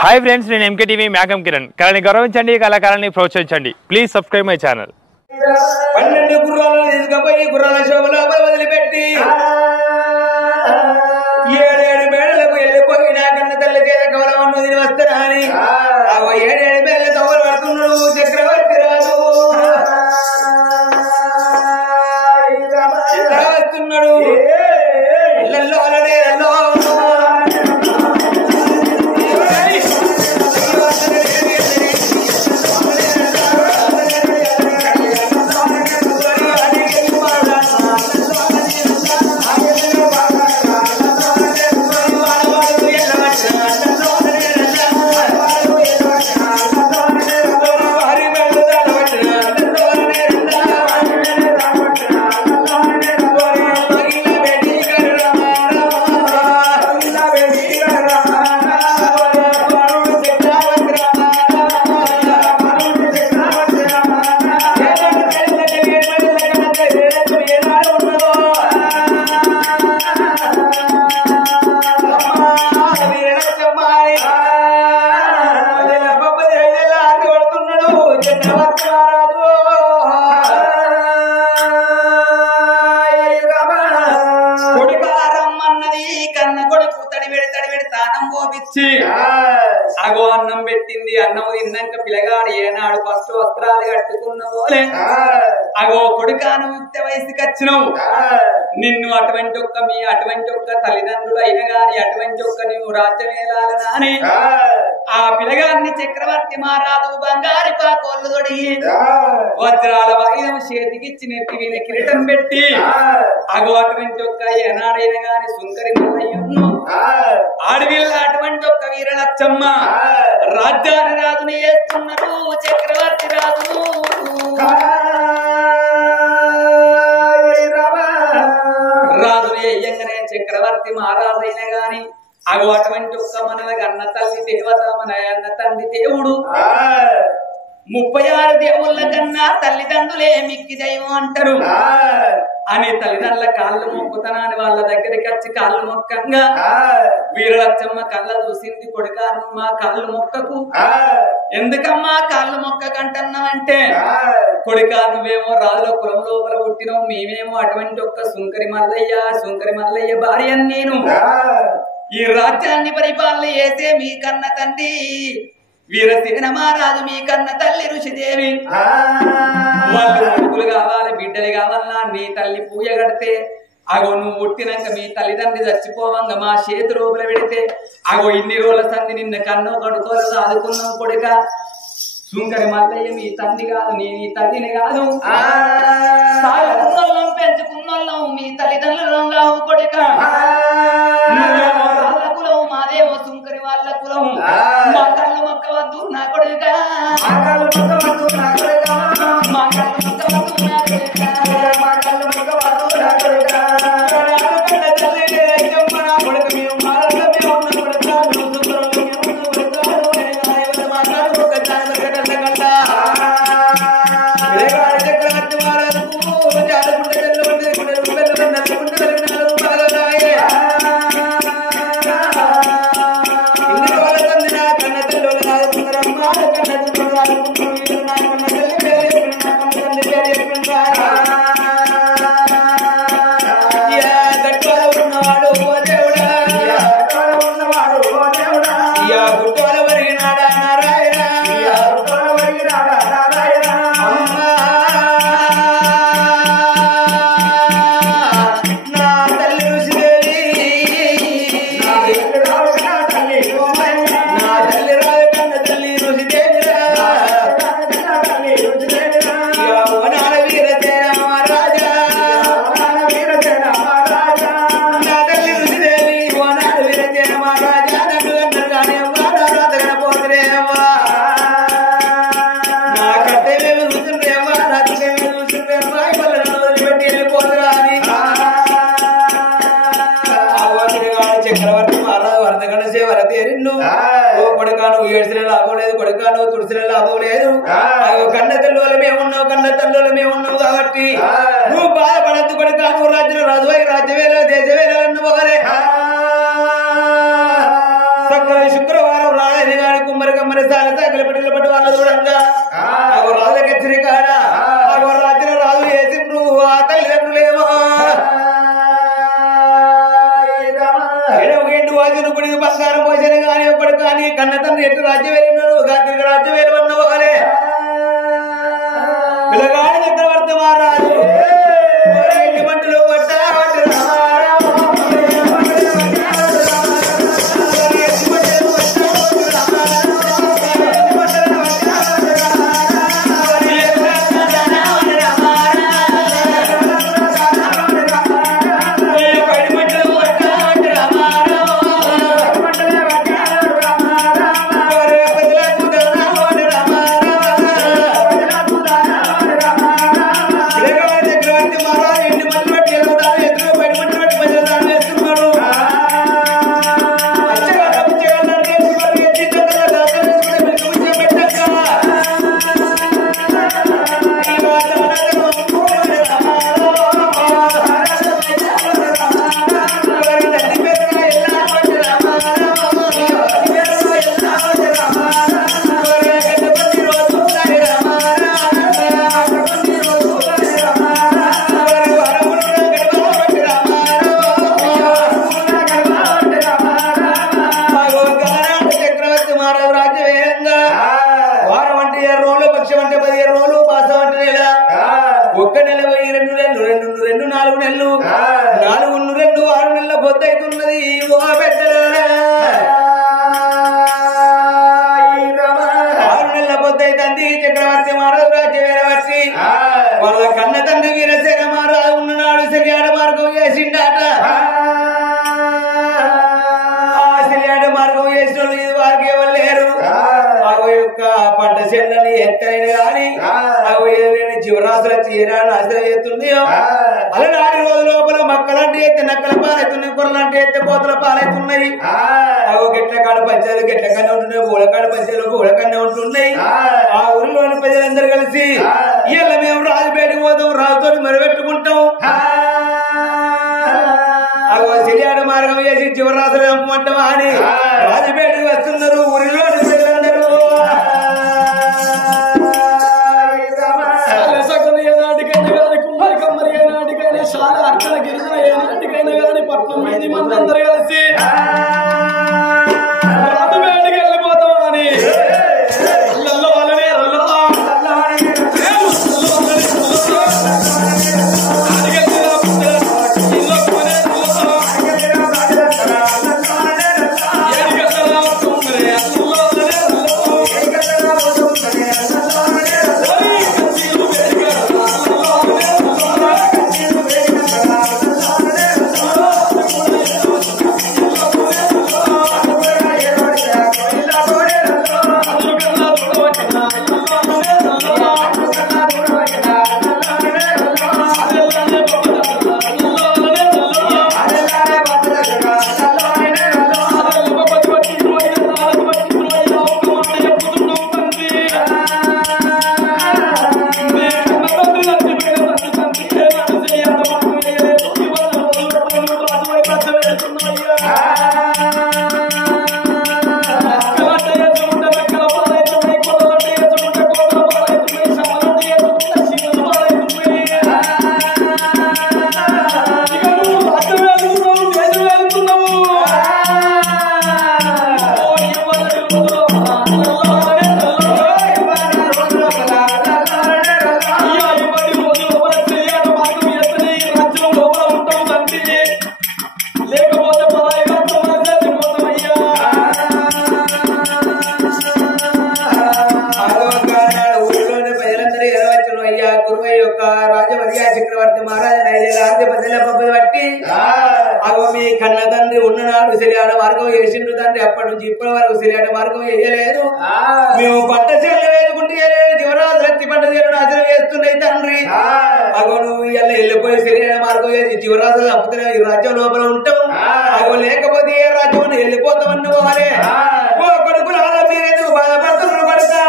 Hi friends, నేను MK TV మేకం Kiran. కళని గౌరవించండి, కళాకారాన్ని ప్రోత్సహించండి. Please subscribe my channel. 12 గుర్రాలను తీసుకుపోయి గుర్రాల శోభలో వదిలిపెట్టి 7 మేడలకు వెళ్ళిపోయి నా కన్న తల్లి చేత కవలవన్ను తిని వస్తారా అని 7 మేడల తోవలు పడుతున్నాడు చక్రవర్తి రాజు వస్తున్నాడు. ఇళ్ళల్లో అలనేరల్లో అగో అన్నం పెట్టింది. అన్నం తిన్నాక పిల్లగాడు ఏనాడు ఫస్ట్ వస్త్రాలు కట్టుకున్న పోలే అగో కొడుకాను యుక్త వయసుకి వచ్చినావు. నిన్ను అటువంటి ఒక్క తల్లిదండ్రులు అయిన గాని అటువంటి ఒక్క నువ్వు రాజ్యం ఏలాలనా అని ఆ పిల్లగాడిని చక్రవర్తి మహారాజు బంగారు పాకోళ్ళు తొడిగి వజ్రాల వాయిదం చేతికిచ్చి నెత్తి మీద కిరీటం పెట్టి అగో అటువంటి ఒక్క ఏనాడైన గాని సుంకరి మల్లయ్యను ఆడవిల్ల అటువంటి ఒక్క వీరలచ్చమ్మ రాజ్యాన్ని రాజుని చేస్తున్నారు చక్రవర్తి రాజు. రాజుని అయ్యంగానే చక్రవర్తి మహారాజు అయినా గాని అగో అటువంటి ఒక్క మనకి అన్న తల్లి దేవత మన అన్న తండ్రి దేవుడు 36 దేవుళ్ళ కన్నా తల్లిదండ్రులే మిక్కి దైవం అంటారు అని తల్లిదండ్రుల కాళ్ళు మొక్కుతానని వాళ్ళ దగ్గరికి వచ్చి కాళ్ళు మొక్కంగా వీరలచ్చమ్మ కళ్ళ చూసింది. కొడుకాను మా కాళ్ళు మొక్కకు, ఎందుకమ్మా కాళ్ళు మొక్కకంటున్నావంటే కొడుకా నువ్వేమో రాజుల కులం లోపల పుట్టినావు, మేమేమో అటువంటి ఒక్క సుంకరి మల్లయ్య భార్య నేను ఈ రాజ్యాన్ని పరిపాలన చేసే మీ కన్న తండ్రి వీరసేన మహారాజు మీ కన్న తల్లి ఋషిదేవి వాళ్ళు కొడుకులు కావాలి బిడ్డలు కావాలన్నా నీ తల్లి పూజ కడితే అగో నువ్వు పుట్టినాక మీ తల్లిదండ్రి చచ్చిపోవంగా మా చేతి లోపల పెడితే అగో ఇన్ని రోజుల సంది నిన్న కన్నో కడుకోలు ఆదుకున్నావు కొడుక. సుంకరి మల్లయ్య మీ తండ్రి కాదు, నీ తల్లిని కాదు, పెంచుకున్నోళ్ళం మీ తల్లిదండ్రులు కావు కొడుక. వాళ్ళ కులం మాదేమో సుంకరి వాళ్ళ కులం, మా కళ్ళు మొక్కవద్దు నా కొడుక, మా కళ్ళు మొక్కవద్దు నా కొడుక. కొడుకాను ఏడ్చిన లాభం లేదు, కొడుకాను తుడిసిన లాభం లేదు. కన్న తల్లులమే ఉన్నావు కాబట్టి నువ్వు బాధపడద్దు కొడుకాను. రాజ్యం రాజువై రాజ్యవేలా దేశవేలా అన్న పోలే. శుక్రవారం రాజు సాల సకల పట్టిల పట్టు వాళ్ళ చూడంగా రాజులకి హెచ్చరిక రాత్రి రాజు వేసిండ్రు ఆ తల్లిదండ్రులేమో వాజును పుడికి బంగారం పోసిన కానీ ఒకటి కానీ కన్న తండ్రి ఎట్టు రాజ్యం వెళ్ళినాడు గారికి రాజ్యం వెళ్ళమన్న వాళ్ళే పిల్లగాడి చక్రవర్తి మహారాజు ఎన్ని పంటలు చక్రవర్తి మహారాజు రాజ్యం వేరవచ్చి వాళ్ళ కన్న తండ్రి వీరసేన మహారాజు ఉన్ననాడు శల్యాడ మార్గం చేసిండాట శల్యాడ మార్గం చేసిన వారికి ఎవరు లేరు యొక్క పంట చెల్లని ఎత్తైన గాని జీవరాశుల చీరాన్ని ఆశ్రయం చేస్తుందో అలనాటి రోజు లోపల మక్కలంటే ఎత్తే నక్కల పాలవుతున్నాయి కూరలంటే ఎత్తే కోతల పాలవుతున్నాయి గిట్ల కాడ పంచాలు గిట్ల కన్నా ఉంటున్నాయి పూలకాడ పంచాలు పూలకన్నా ఉంటున్నాయి ఆ ఊరిలోని ప్రజలందరూ కలిసి ఇలా మేము రాజుపేటకు పోతాం రాజుతో మరిపెట్టుకుంటాం చెలియాడ మార్గం చేసి జీవరాశులు చంపమంటావా అని రాజుపేటకు వస్తున్నారు ఊరిలోని ప్రజలందరూ చాలా అర్చన గిరిజన ఏ నాటికైనా గాని పట్నం మంది అందరూ కలిసి రాజుపేటకి వెళ్ళిపోతాం అని చక్రవర్తి మహారాజు బట్టి అగో మీ కన్న తండ్రి ఉన్ననాడు శరియాడ మార్గం వేసిండు తండ్రి అప్పటి నుంచి ఇప్పటి వరకు శరియాడ మార్గం వేయలేదు మేము పట్ట చెల్లు వేసుకుంటే జీవరాజు రక్తి పంట చెల్లు నాశనం వేస్తున్నాయి తండ్రి అగో నువ్వు ఇలా వెళ్ళిపోయి శరియాడ మార్గం వేసి జీవరాజు చంపుతున్నా ఈ రాజ్యం లోపల ఉంటావు అగో లేకపోతే ఏ రాజ్యం వెళ్ళిపోతామన్న వాళ్ళే ఓ కొడుకులు అలా మీరెందుకు బాధపడుతున్నారు పడతా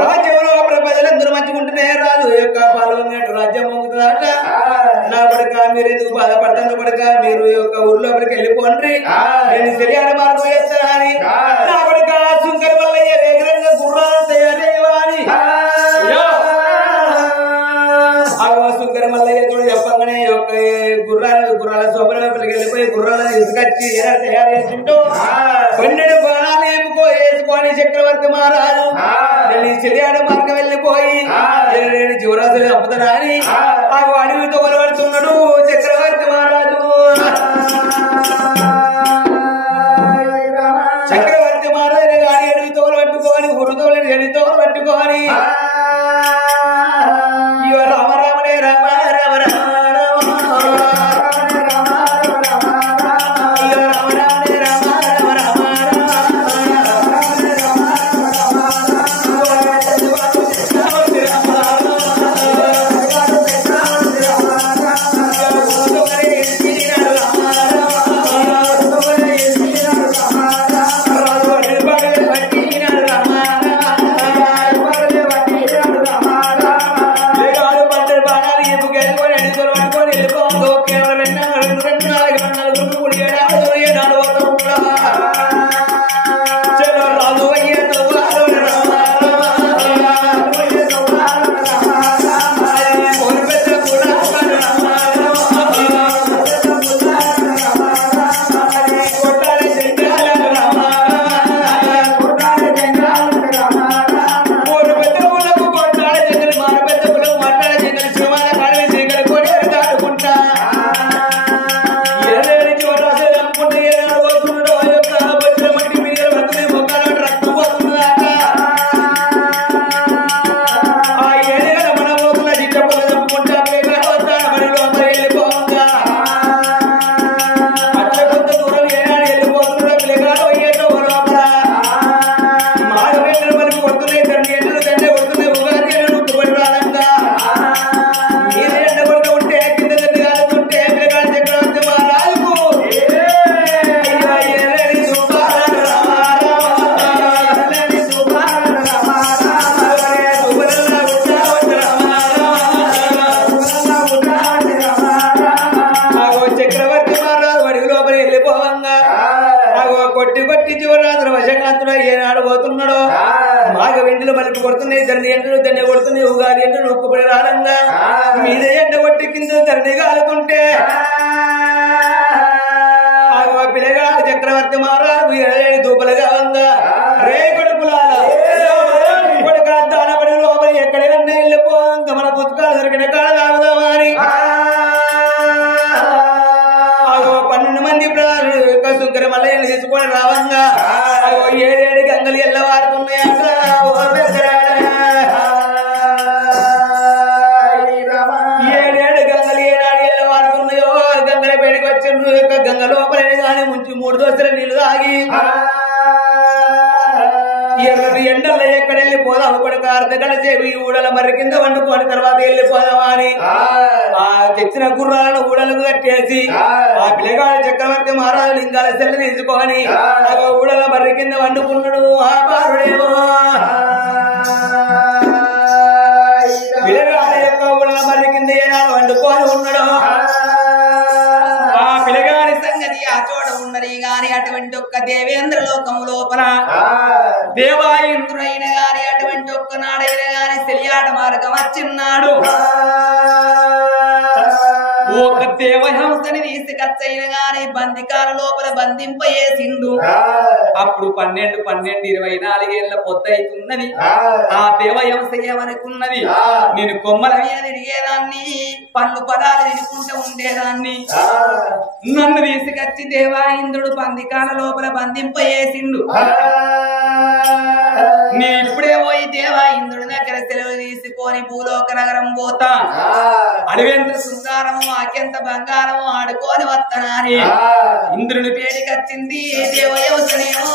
రాజ్యంలో ప్రజలందరూ మంచిగుంటేనే రాజు యొక్క పాల్గొన్నట్టు రాజ్యం పొంగుతుందట నా పడక మీరు ఎందుకు బాధపడతాను పడక మీరు యొక్క ఊర్లోపలికి వెళ్ళిపోండి నేను శరియాడ మార్గం చేస్తానని తయారు చేసింటూ 12 బాణాలు వేసుకొని చక్రవర్తి మహారాజు చెలియాడ మార్గం వెళ్ళిపోయి జీవరాజులు చంపుతారా అని ఆ అడవితో కొలబడుతున్నాడు చక్రవర్తి మహారాజు. చక్రవర్తి మహారాజు గారి అడవితో పట్టుకొని గురుతో గడితో పట్టుకొని రామ రామనే రామ రామ రామ చక్రవర్తి మహారాజు దూపలుగా ఉందా రే కొడుకులారా కొడుకులంతానబడి లోపల ఎక్కడైనా వెళ్ళిపోంగా మన పుస్తకాలు దొరికిన కాడ తాగుదామా అని 12 మంది సుంకర మల్లయ్యను తీసుకొని రావంగా 7 గంగలు ఎల్లవారుతున్నాయట. 7 గంగలు ఏనాడు ఎల్లవారుతున్నాయో గంగల బయటకు వచ్చిండ్రు. గంగ లోపల కానీ ముంచి 3 దోసల నీళ్లు తాగి ఎండల్లో ఎక్కడ వెళ్ళిపోదాం కొడుకు అర్ధగంట సేపు ఈ ఊడల మర్రి కింద వండుకొని తర్వాత వెళ్ళిపోదామా అని ఆ తెచ్చిన గుర్రాలను ఊడలకు కట్టేసి ఆ పిల్లగాడు చక్రవర్తి మహారాజు లింగాల సెల్లు తీసుకొని ఊడల మర్రి కింద వండుకున్నాడు. ఆ బారుడేమో పిల్లగాడు యొక్క ఊడల మర్రి కింద ఏనాడు వండుకొని ఉన్నాడు. ఆ పిల్లగాడి సంగతి ఆ చోట ఉన్నది గాని అటువంటి ఒక్క దేవేంద్ర లోకము లోపల దేవాయింద్రుడైన గాని అటువంటి ఒక్క నాడైన గాని తెలియాట మార్గం వచ్చిన్నాడు. ఒక దేవహంసని తీసుకొచ్చైన గాని బందికాల లోపల బంధింపయేసిండు. అప్పుడు 12-24 ఏళ్ల పొద్దైతున్నది. ఆ దేవహంస ఏమనుకున్నది, నేను కొమ్మల మీద తిరిగేదాన్ని, పళ్ళు పదాలు తినుకుంటూ ఉండేదాన్ని. నన్ను తీసుకొచ్చి దేవాయింద్రుడు బందికాల లోపల బంధింపయేసిండు. నీ ఇప్పుడే పోయి దేవాయింద్రుడి దగ్గర సెలవులు తీసుకొని భూలోక నగరం పోతా, అడవెంత శృంగారము ఆకెంత బంగారము ఆడుకొని వస్తానని ఇంద్రుని పేడికొచ్చింది దేవయోచనేమో.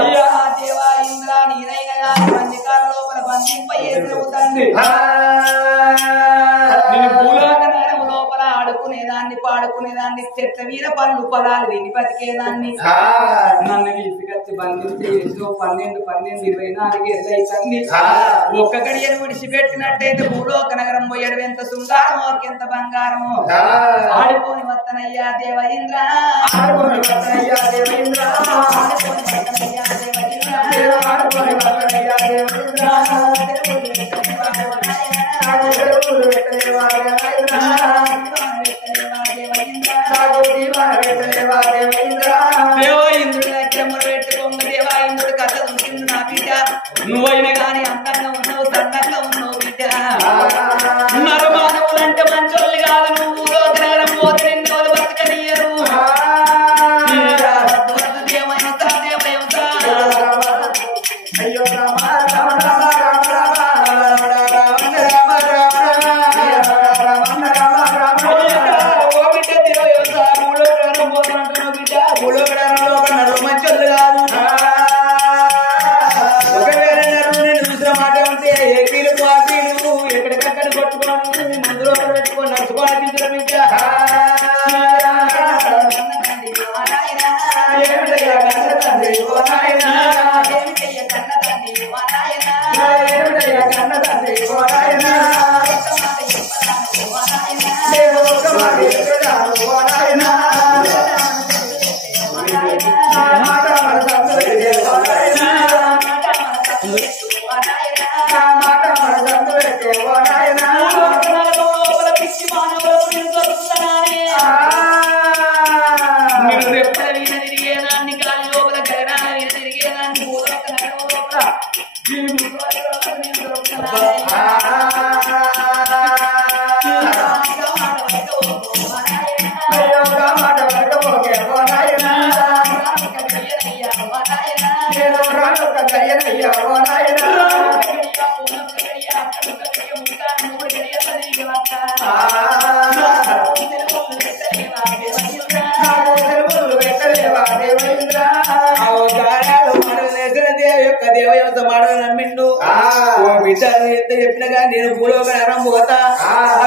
అయ్యా దేవాయింద్ర నీదైన బందికాల లోపల బంధింపయేసి నేను భూలోక నగరం లోపల ఆడుకునేదాన్ని, పాడుకునేదాన్ని, చెట్ల మీద పళ్ళు పొలాలు తిని బతికేదాన్ని. నన్ను తీసుకొచ్చి బంధించి 12-24 ఏళ్ళైతుంది. ఒక్క గడియను విడిచిపెట్టినట్టయితే భూలోక నగరం పోయాడు ఎంత శృంగారమో ఎంత బంగారమో ఆడుకొని వత్తనయ్యా దేవయింద్ర, ఆడుకొని వత్తనయ్యా దేవయింద్ర, ఆడుకొని వత్తనయ్యా దేవయింద్ర, ఆడుకొని వత్తనయ్యా దేవయింద్ర. చెప్పినగా నేను భూలోక నరం పోతా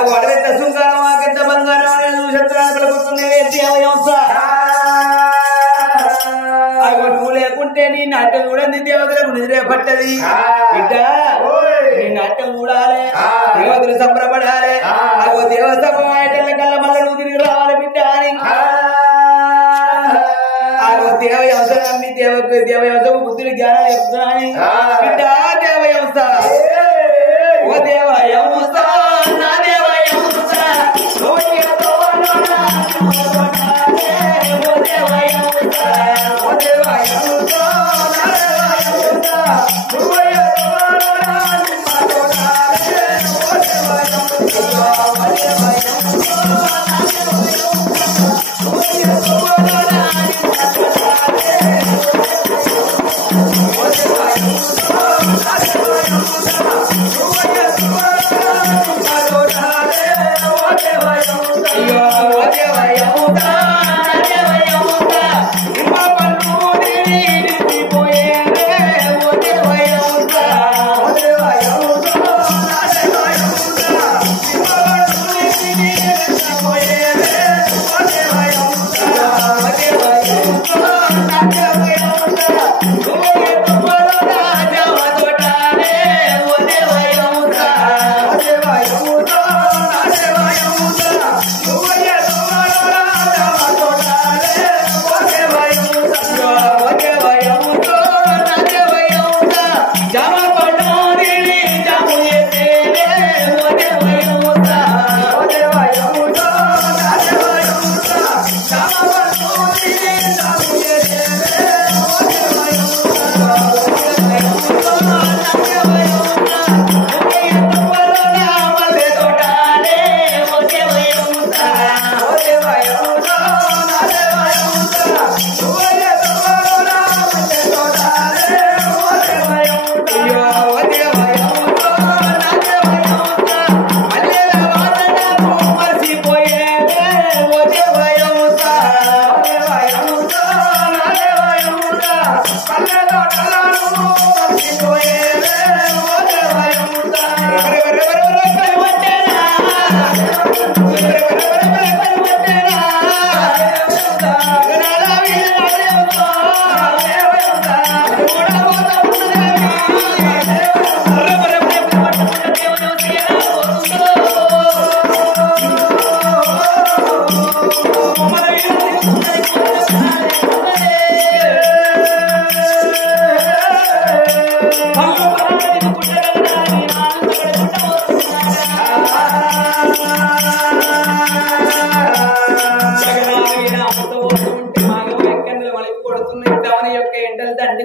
వడరెత్త సుంకారం మాకెంత బంగారం శత్రువులు నువ్వు లేకుంటే నీ నాట్యం చూడండి దేవతలకు నిద్రే పట్టది బిడ్డ నీ నాట్యం చూడాలి దేవతలు సంబరపడాలి అగో దేవసభ కల్లా మళ్ళీ నువ్వు తిరిగి రావాలి బిడ్డ అని దేవయంసమి దేవయంసము బుద్ధుని జ్ఞానం చెప్తున్నాని బిడ్డ దేవయంస ఓ దేవయంస నా దేవయంస ఓ దేవయంస ఓ దేవయంస ఓ దేవయంస నా దేవయంస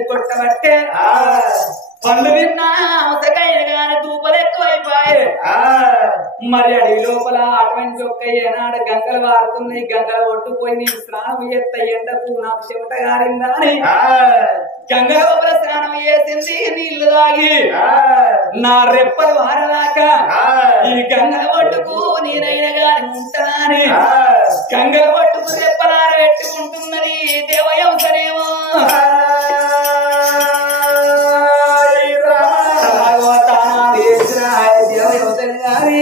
కొట్టబట్టే పండు విన్నా అవసరమైన దూపలు ఎక్కువైపోయాయి. మరి అడవి లోపల అటువంటి ఒక్క ఏనాడు గంగలు వారుతున్నాయి. గంగలు ఒట్టుపోయి నేను స్నానం చేస్తా ఎండకు నాకు చెమట గారిందా అని గంగ లోపల స్నానం చేసింది. నీళ్లు తాగి నా రెప్పలు వారదాకా ఈ గంగల ఒట్టుకు నేనైనా గాని ఉంటానా అని గంగల ఒట్టుకు రెప్పలార పెట్టుకుంటున్నది దేవయంసనేమో. దేవయంసని గారి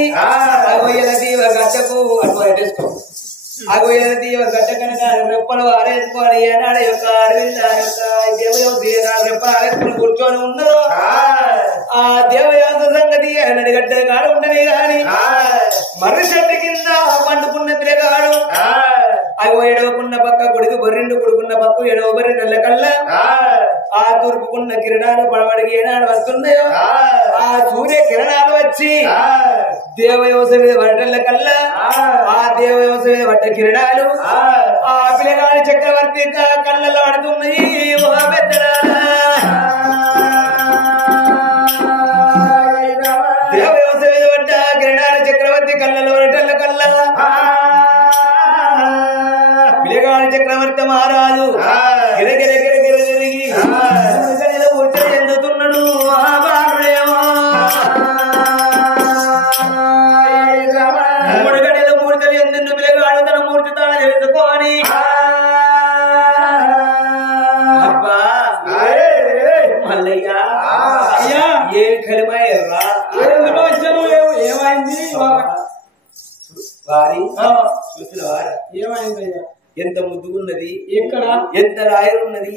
గడ్డకు అటు గడ్డ కనుక రెప్పలు ఆరేసుకోవాలి అన్నాడు యొక్క అరవింద రెప్పలు ఆరేసుకుని కూర్చొని ఉన్నదో ఆ దేవయాస సంగతి అన్నడి గడ్డ కాడు ఉండని గాని మర్రి చెట్టు కింద పండుకున్న పిల్లగాడు అగో ఎడవకున్న పక్క కొడుకు బొర్రెండు కొడుకున్న పక్క ఎడవ బర్రి నెల్ల కల్లా ఆ తూర్పుకున్న కిరణాలు పడవడికి ఏనాడు వస్తున్నాయో ఆ సూర్య కిరణాలు వచ్చి దేవయోస మీద పడటల్ల కల్లా ఆ దేవయోస మీద పడ్డ కిరణాలు ఆ పిల్లగాడి చక్రవర్తి కళ్ళల్లో పడుతున్నాయి దేవయోస మీద పడ్డ కిరణాలు చక్రవర్తి కళ్ళల్లో పడటల్ల కల్లా పిల్లగాడి చక్రవర్తి మహారాజు గిరగిర గిరగిర తిరిగి కూర్చొని ఎందుతున్నాడు మహాబాలుడేమో మూడు గడిలో మూర్తలు ఎందుకు పిల్లగాడు తన మూర్తి తాను తెలుసుకొని అబ్బా మల్లయ్య ఏమి కలిమాయర్రా ఏమైంది వారి చూసిన వారా ఏమైందయ్యా ఎంత ముద్దుగున్నది ఎక్కడ ఎంత రాయరున్నది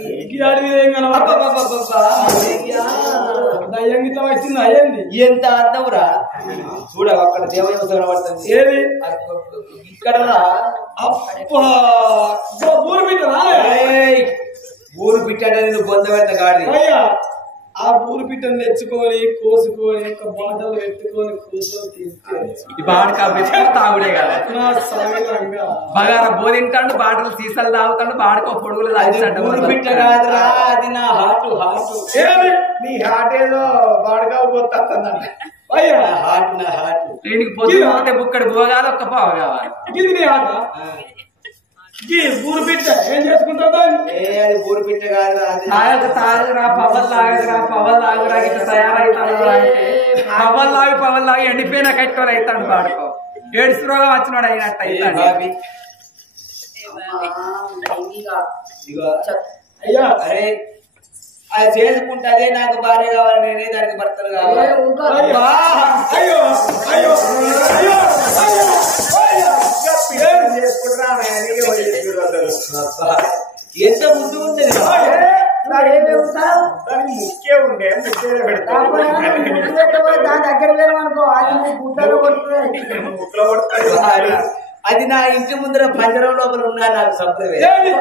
దయ్యంగితం వచ్చింది అయ్యింది ఎంత అందవురా చూడ అక్కడ దేవయోసన పడుతుంది ఏది ఇక్కడ ఊరు బిడ్డ ఊరు పిట్టాడ నేను బొంద పెడతా గాడి అయ్యా ఆ ఊరు బిడ్డను తెచ్చుకొని కోసుకొని ఒక బాటలు పెట్టుకొని కూర్చొని తాగుడే కదా బగార బోధింటాడు బాటలు సీసాలు తాగుతాడు బాడకో పొడుగులు తాగుతాడు ఊరు పిట్ట కాదురా అది నా హార్ట్ నీ హార్ట్ ఏదో బాడగా పోతుందంట అయ్యా హార్ట్ నా హార్ట్ దీనికి పొద్దున బుక్కడు పోగాలి ఒక్క పావ కావాలి ఇది నీ ఆట ఊరు బిడ్డ ఏం చేసుకుంటావు అది ఊరు పిట్ట కాదురా అది తాగరా పవన్ లాగరా పవన్ లాగరా ఇట్లా తయారైతాడు అంటే పవన్ లాగి ఎండిపోయిన కట్టుకోలు అవుతాడు బాడుకో ఏడుసు రోగం వచ్చినాడు అయినట్టు అవుతాడు అయ్యా అరే అది చేసుకుంటే నాకు భార్య కావాలి నేనే దానికి భర్తలు కావాలి అయ్యో అయ్యో అయ్యో ఎంత ముందు ఉండేది ముఖ్య ఉండే అది నా ఇంటి ముందర పంజరం లోపల ఉన్నా నాకు సంప్రదాయం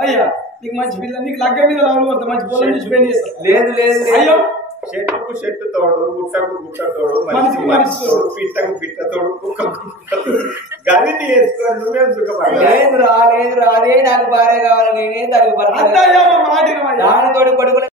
అయ్యా నీకు మంచి పిల్ల నీకు లగ్గ మీద రావాలి మంచి పొలం చూసి లేదు లేదు అయ్యో చెట్టుకు చెట్టు తోడు గుట్టకు గుట్ట తోడు మనిషికి మనిషి తోడు పిట్టకు పిట్ట తోడు కుక్కకు కుక్క తోడు గదిని వేసుకొని నువ్వేం సుఖపడ లేదు రా అదే నాకు భార్య కావాలి నేనే దానికి భర్త మాట దానితోటి కొడుకులు